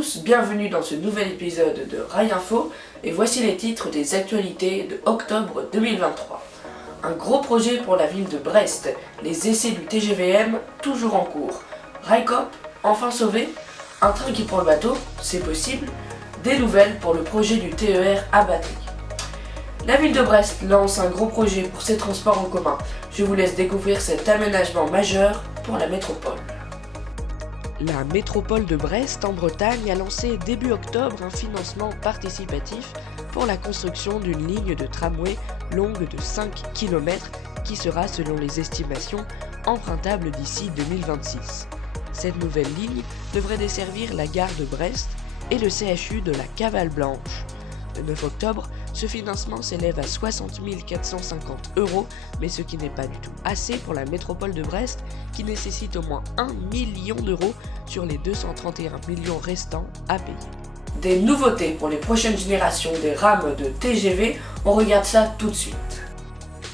tous, bienvenue dans ce nouvel épisode de Rail Info et voici les titres des actualités de octobre 2023. Un gros projet pour la ville de Brest, les essais du TGVM toujours en cours. Railcoop, enfin sauvé, un train qui prend le bateau, c'est possible, des nouvelles pour le projet du TER à batterie. La ville de Brest lance un gros projet pour ses transports en commun. Je vous laisse découvrir cet aménagement majeur pour la métropole. La métropole de Brest en Bretagne a lancé début octobre un financement participatif pour la construction d'une ligne de tramway longue de 5 km qui sera, selon les estimations, empruntable d'ici 2026. Cette nouvelle ligne devrait desservir la gare de Brest et le CHU de la Cavale Blanche. Le 9 octobre, ce financement s'élève à 60 450 €, mais ce qui n'est pas du tout assez pour la métropole de Brest, qui nécessite au moins 1 million d'euros sur les 231 millions restants à payer. Des nouveautés pour les prochaines générations des rames de TGV, on regarde ça tout de suite.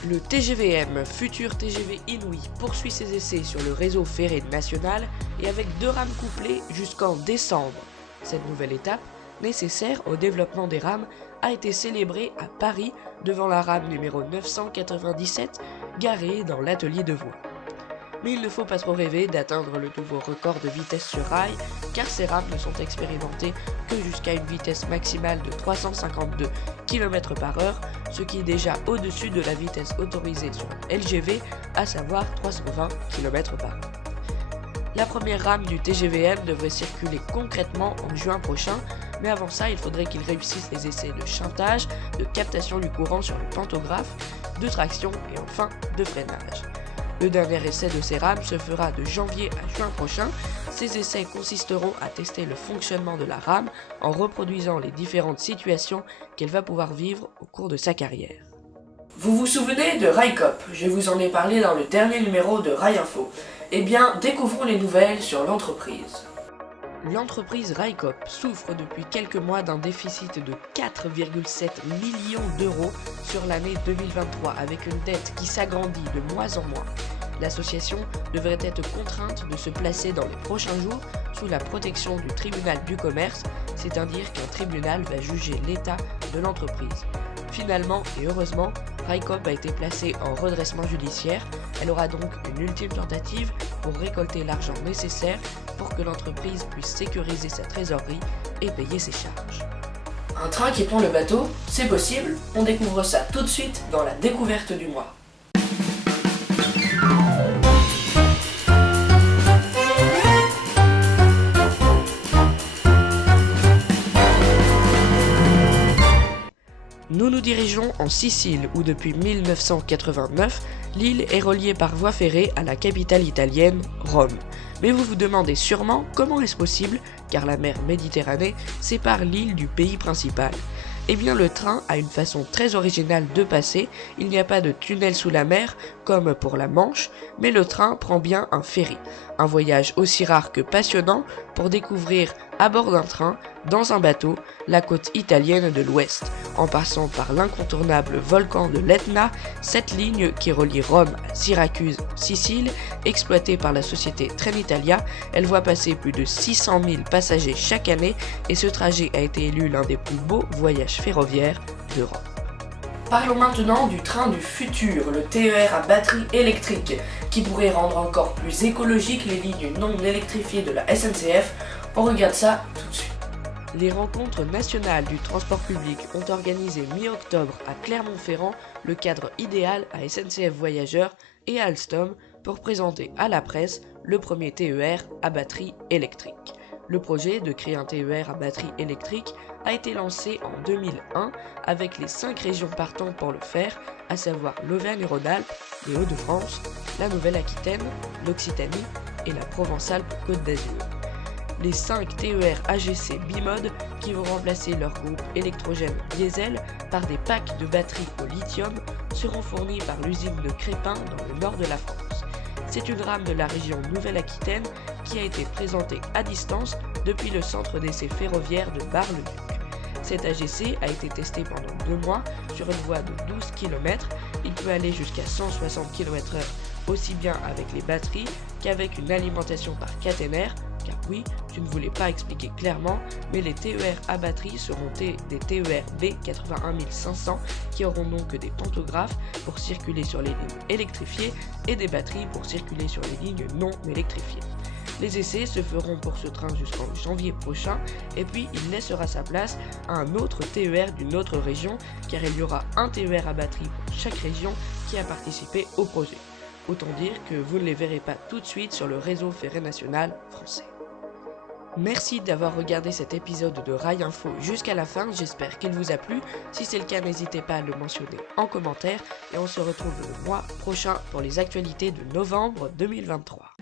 Le TGVM, futur TGV Inouï, poursuit ses essais sur le réseau ferré national et avec 2 rames couplées jusqu'en décembre. Cette nouvelle étape, nécessaire au développement des rames, a été célébrée à Paris devant la rame numéro 997 garée dans l'atelier de voies. Mais il ne faut pas trop rêver d'atteindre le nouveau record de vitesse sur rail car ces rames ne sont expérimentées que jusqu'à une vitesse maximale de 352 km/h, ce qui est déjà au-dessus de la vitesse autorisée sur LGV, à savoir 320 km/h. La première rame du TGVM devrait circuler concrètement en juin prochain, mais avant ça, il faudrait qu'il réussisse les essais de chantage, de captation du courant sur le pantographe, de traction et enfin de freinage. Le dernier essai de ces rames se fera de janvier à juin prochain. Ces essais consisteront à tester le fonctionnement de la rame en reproduisant les différentes situations qu'elle va pouvoir vivre au cours de sa carrière. Vous vous souvenez de Railcoop? Je vous en ai parlé dans le dernier numéro de Rail Info. Eh bien, découvrons les nouvelles sur l'entreprise. L'entreprise Railcoop souffre depuis quelques mois d'un déficit de 4,7 millions d'euros sur l'année 2023, avec une dette qui s'agrandit de mois en mois. L'association devrait être contrainte de se placer dans les prochains jours sous la protection du tribunal du commerce, c'est-à-dire qu'un tribunal va juger l'état de l'entreprise. Finalement et heureusement, Railcoop a été placée en redressement judiciaire. Elle aura donc une ultime tentative pour récolter l'argent nécessaire pour que l'entreprise puisse sécuriser sa trésorerie et payer ses charges. Un train qui prend le bateau, c'est possible? On découvre ça tout de suite dans la découverte du mois. Nous nous dirigeons en Sicile où depuis 1989, l'île est reliée par voie ferrée à la capitale italienne, Rome. Mais vous vous demandez sûrement comment est-ce possible, car la mer Méditerranée sépare l'île du pays principal. Eh bien le train a une façon très originale de passer, il n'y a pas de tunnel sous la mer comme pour la Manche, mais le train prend bien un ferry. Un voyage aussi rare que passionnant pour découvrir à bord d'un train, dans un bateau, la côte italienne de l'Ouest. En passant par l'incontournable volcan de l'Etna, cette ligne qui relie Rome à Syracuse, Sicile, exploitée par la société Trenitalia, elle voit passer plus de 600 000 passagers chaque année et ce trajet a été élu l'un des plus beaux voyages ferroviaires d'Europe. Parlons maintenant du train du futur, le TER à batterie électrique, qui pourrait rendre encore plus écologiques les lignes non électrifiées de la SNCF. On regarde ça tout de suite. Les rencontres nationales du transport public ont organisé mi-octobre à Clermont-Ferrand le cadre idéal à SNCF Voyageurs et à Alstom pour présenter à la presse le premier TER à batterie électrique. Le projet de créer un TER à batterie électrique a été lancé en 2001 avec les 5 régions partantes pour le faire, à savoir l'Auvergne-Rhône-Alpes, les Hauts-de-France, la Nouvelle-Aquitaine, l'Occitanie et la Provence-Alpes-Côte d'Azur. Les 5 TER AGC bimode qui vont remplacer leur groupe électrogène diesel par des packs de batteries au lithium seront fournis par l'usine de Crépin dans le nord de la France. C'est une rame de la région Nouvelle-Aquitaine qui a été présentée à distance depuis le centre d'essai ferroviaire de Bar-le-Duc. Cet AGC a été testé pendant 2 mois sur une voie de 12 km. Il peut aller jusqu'à 160 km/h aussi bien avec les batteries qu'avec une alimentation par caténaire Car oui, je ne vous l'ai pas expliqué clairement, mais les TER à batterie seront des TER B81500 qui auront donc des pantographes pour circuler sur les lignes électrifiées et des batteries pour circuler sur les lignes non électrifiées. Les essais se feront pour ce train jusqu'en janvier prochain et puis il laissera sa place à un autre TER d'une autre région car il y aura un TER à batterie pour chaque région qui a participé au projet. Autant dire que vous ne les verrez pas tout de suite sur le réseau ferré national français. Merci d'avoir regardé cet épisode de Rail Info jusqu'à la fin, j'espère qu'il vous a plu. Si c'est le cas, n'hésitez pas à le mentionner en commentaire et on se retrouve le mois prochain pour les actualités de novembre 2023.